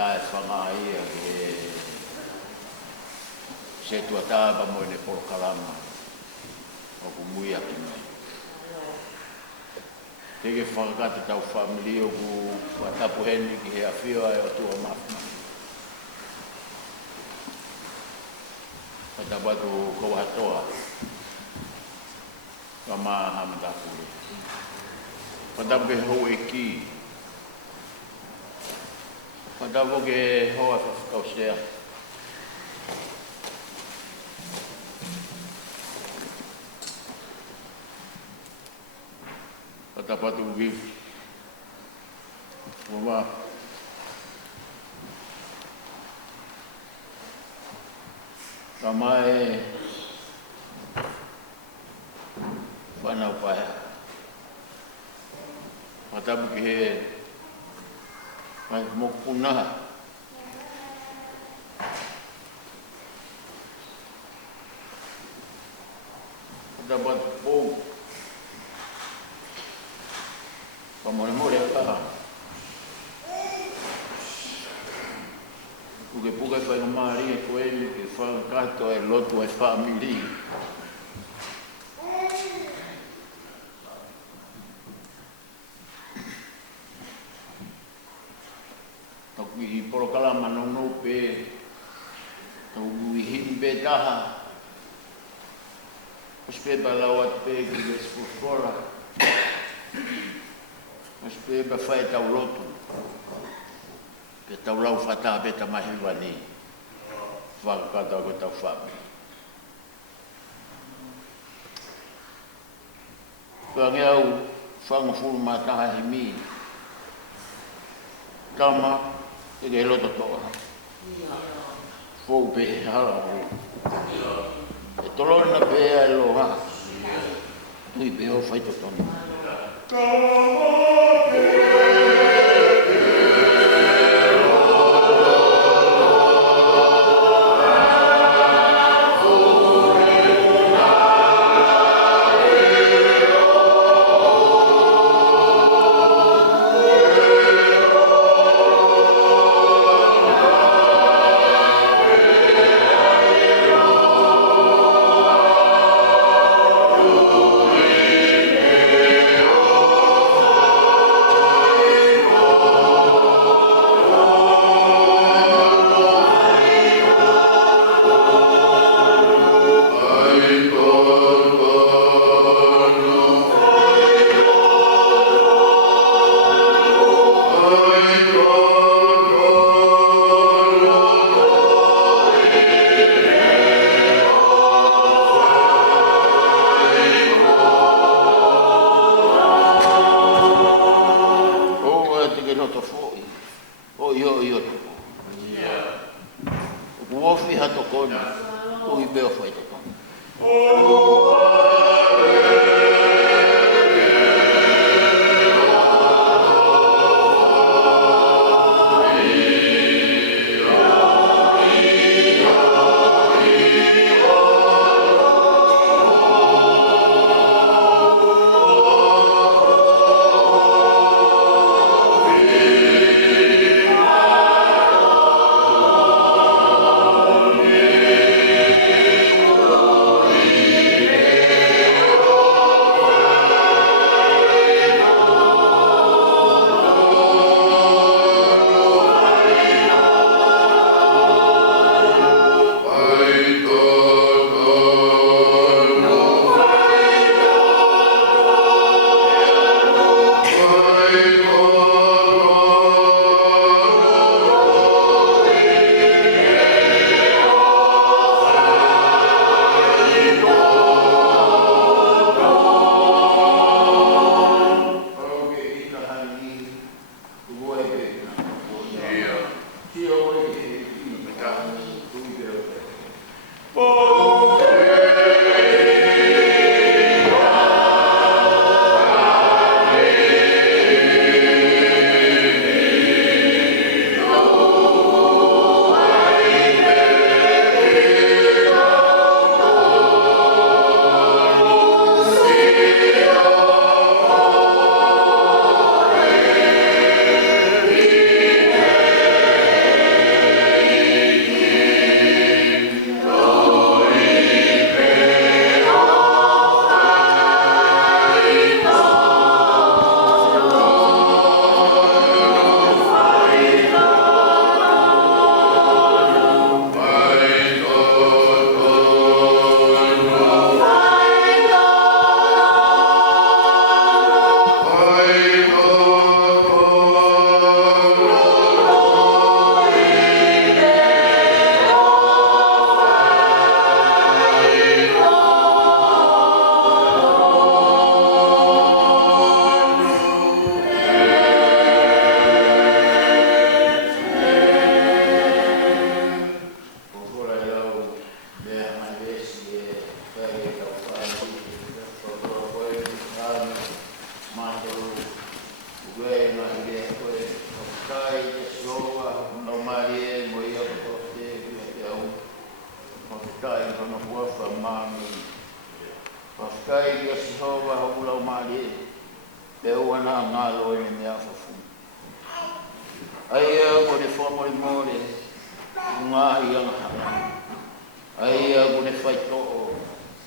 tae whangaia e se tua tāpa mo ne porokalama o ku muia ki mai. Teke whakakata tau Famili o ku watapu heni ki he awhia e o tua mafma. Whatapatu kawatoa ka maha matapuri. Watapu ke hou e ki. Watapu ke hoa whakausea. Watapu ki Fuavao. Ka mai whanau paia. Watapu ki he mai mokunaha. Watapu Tupou. Ka more a paha. Puke whai maari e koe ke whakato e Lotu e Famili. Taku I porokalama no pe taku I himbe taha. Ospe balau at pe ki vesfosfora. Ospe ba whai tau Lotu. Pe tau lau whata pe ta mahi wani. Whakakata ko tau Famili. Whange au whangafuru mataha he mi. Tama e ke Lotu toa. Fou pe he hala ho. E tolona pe e aloha. Tui pe ho whai totona. Tama pe soa, no marie, mo ia ko te te au. Mo tai no fuafa mami. Fakaeiki soa ho no marie. Te wana ngalo ni me afafu. Ai ko le fomo le mole. Ngai yang hana. Ai ko le faito.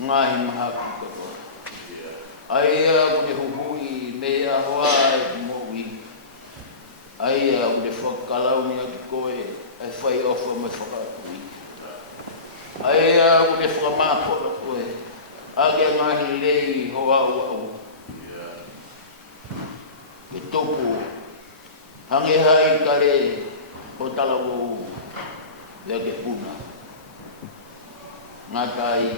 Ngai maha. Ai ko le huhui me ahoa mo wi. Ai ko le fakalau ni koe ai fai ofa me fakatui. Ai ko le famako koe. Age ngahi lei hoa au. Ke Tupou. Hange hai kare o talawo ya ke puna. Ngatai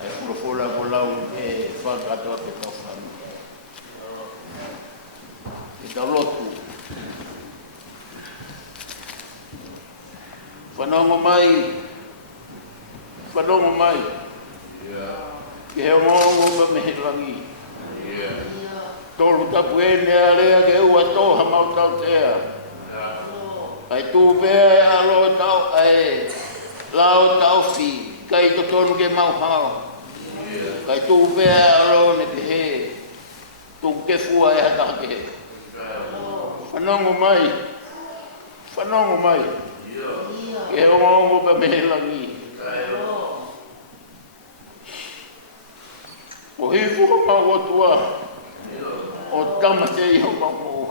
ai profola volau e fakato ke tofan. Kita Lotu. Whanongo mai. Ke he ngongo ma mehilangi. Tolu tapu e nea rea ke ua toha mau tau tea. Ai tu vea alo tau ai lao tau fi. Kai to tonu ke mau hao. Kai tu vea alo ne ke he. Tu ke fua e hata ke. Whanongo mai. Ke he ngongo ma mehilangi. O hifu ko mau otua. O tamate i ho mau.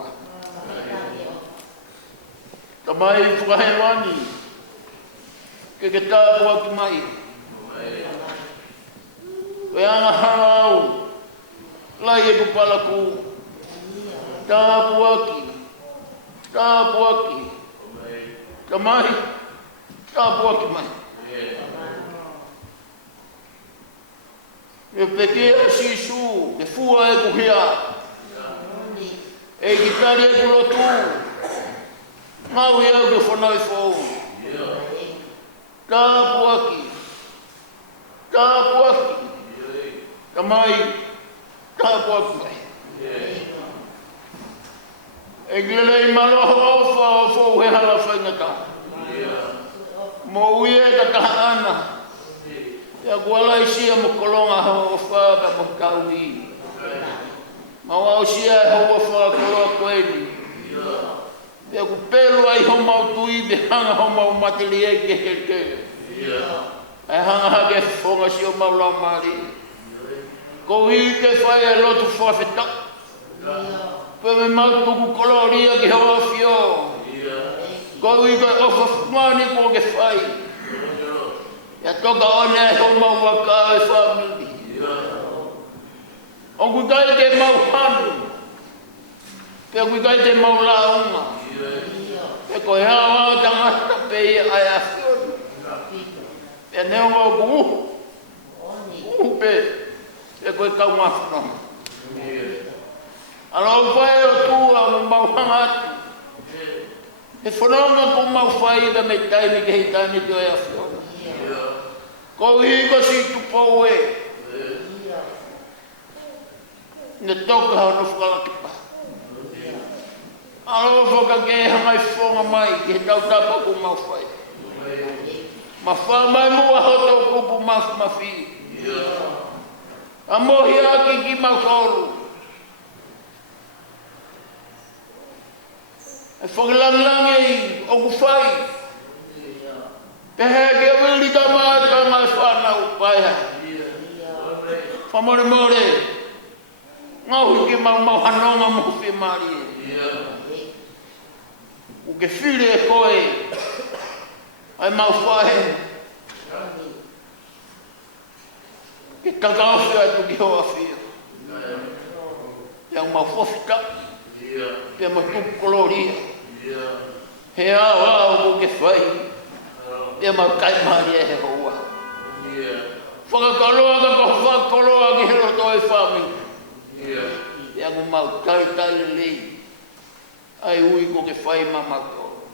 Tamai whakahelani. Ke tāpua ki mai. Koe anga harau. Lai e kupalaku. Tāpua ki. Tamai. Tāpua ki mai. E pekea sisu. E fua e kuhia. E kitari e Lotu. Mau iau ke whanau fōu. Tāpuaki. Tamai. Tāpuaki mai. E gilei maloho au whao he hala whaingata. Mo uie ka taha ana. Ia kuala isia mo kolonga hao whaaka mo kaui. Mau au sia e hoa whakaloa koeni. Pea ku pelu ai ho mau tui me hanga ho mau matili e ke heke. Ai hanga hake whonga si o mau lau maari. Ko hi ke whai e lotu whawheta. Pea me mau tuku koloria ki hoa whio. Ko hi ke ofa whumani ko ke whai. Ia toka one e ho mau waka e Famili. O kui kai te mau hanu. Pea kui kai te mau launga. Pea koe hawa o tangata pei ai a whionu. Pea neo ngau ku uhu pe. Pea koe kau mawhano. Alo whae o tua mo mau hangatu. He whanonga ko mau whae da me taimi ke hei taimi te ai a whionu. Ko hiko si Tupou e. Ne toka hano whakalaki pa. Alo whaka ke hangai whonga mai ki he tau tapa ku mau whai. Ma wha mai mua hoto kupu mawhi. A mohi aki ki mau koru. E whakalangangi o ku whai. Te hea ke wili ta maa ka ngai whanau paiha. Whamore more. Ngau ki mau hanonga mo whi maari. U ke whire e koe. Ai mau whahe. Ke kakawhi atu ki hoa whio. Ia mau whawhita. Pea mau tuku koloria. He awa o ke whai. Pea mau kai maari e he hoa. Whakakaloa ka whakakaloa ki he roto e Famili. Ia ngu mau tai lei. Ai ui ko ke whai mamako.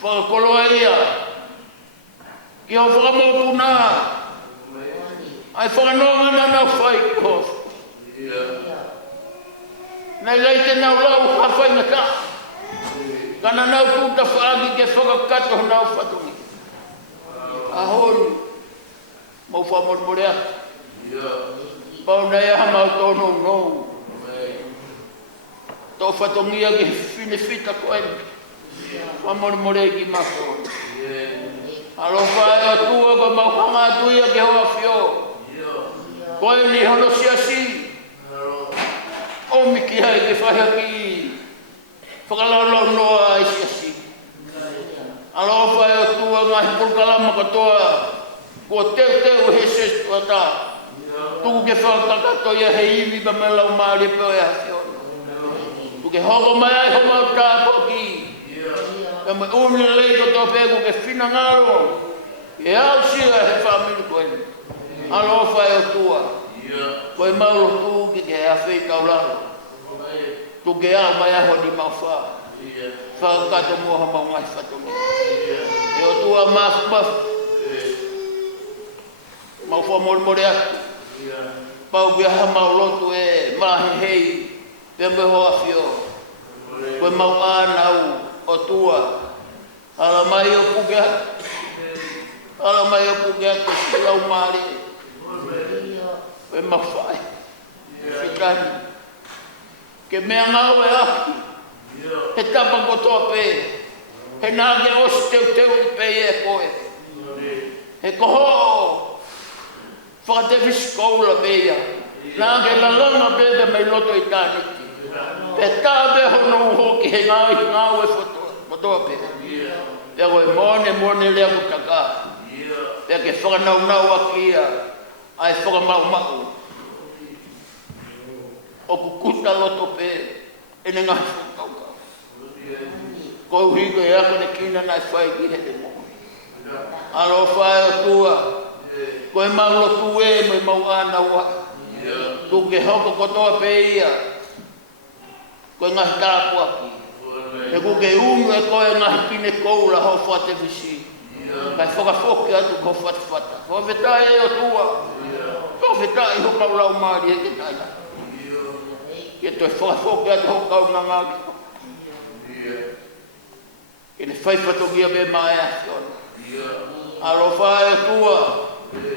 Whakakoloa ia. Ki hau whakamopuna. Ai whakanonga nana whai kof. Nei lei te nau lau hawhai ngata. Kana nau puta whaagi ke whakakato nau whatungi. Ahoi. Mau whamormorea. Pau nei aha mau tono no. Tō whatungia ke whinewhita koe. Whamormorea ki mako. Alo whae o tua ko mau hanga tuia ke hoa whio. Koe ni hono siasi. O miki hai ke whahaki. Whakalau noa ai siasi. Alo whae o tua ngahi pulkalama katoa. Kua teu he ses tua ta. Tuku ke whakakato ia he iwi pa me lau maari peo e hawhiona. Tuke hoko mai ai ho mau tāpo ki. Ka me uni lei ko tō pēku ke whina ngaro. E au sia he Famili koe. Alo whae o tua. Koe mauro tu ki ke hawhi tau lau. Tuke au mai aho ni mau wha. Whakakato mua ha mau ngai whatongi. E o tua mafu. Mau whamormore atu. Pau kia ha mau lotu e mahi hei. Pea me hoa whio. Koe mau ānau o tua. Ala mai o puke atu. Ala mai o puke atu si lau maari. Koe mau whae. Whitani. Ke mea ngau e ahi. He tapa kotoa pē. He nāke osi teu i pē e koe. He koho. Whakatewhisi koula pēia. Nā ke lalanga pēta mei loto i tāniki. Pe tāpe hono uhoki he ngāu e whotoa pēta. Pea koe mone lea kutaka. Pea ke whakanau aki ia. Ai whakamau. O kukuta loto pē. Ene ngāi whakauka. Kou hiko e ako ne kina nai whai ki he mo. Alo whai o tua. Koe mau lotu e mai mau ana wa. Tuke hoko kotoa pe ia. Koe ngahi tāpu aki. E kuke ungu e koe ngahi kine koula hau whatewhisi. Kai whakafoke atu ko whatwhata. Ko whetai e o tua. Ko whetai ho kau lau maari e ke taina. Ke toi whakafoke atu ho kau na ngāki. Kene whaipatongia me mai a whiona. Alo whae o tua.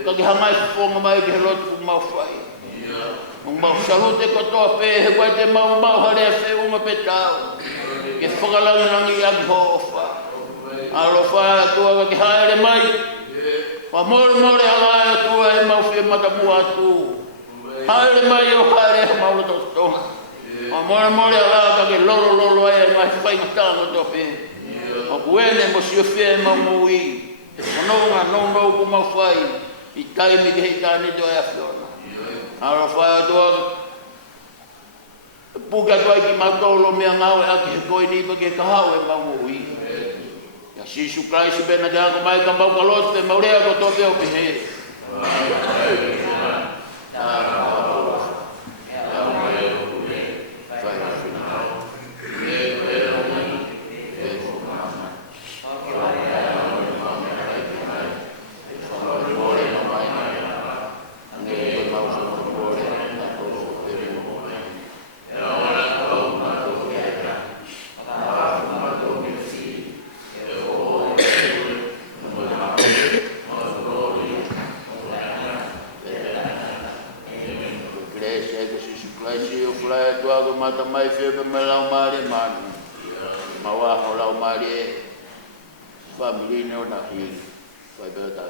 Ka ki hangai whonga mai ki he lotu mau whai. Mau salute kotoa pē, he koe te mau hare a whiunga pe tau. Ke whakalanganangi aki ho o wha. Alo whae tua ka ki haere mai. Wa more halai a tua he mau whi matamu atu. Haere mai o haere mau loto tonga. Wa more halai ka ki loro ai a ngai whai matano to pē. O kuene mo si o whi e mau mui. Mononga no ku mau whai. I taimi ke hei tāne to e a whiona. Aro whai atua. Puka toi ki matolo mea ngau e aki he koe nipa ke kahau e mau ui. Ia Sisu Kraisi pena te ako mai ka mau kalot pe maurea ko tope o pehe. Mata mai febe me lau mare manu. Mawa ho lau mare. Famili no na hi. Vai beta.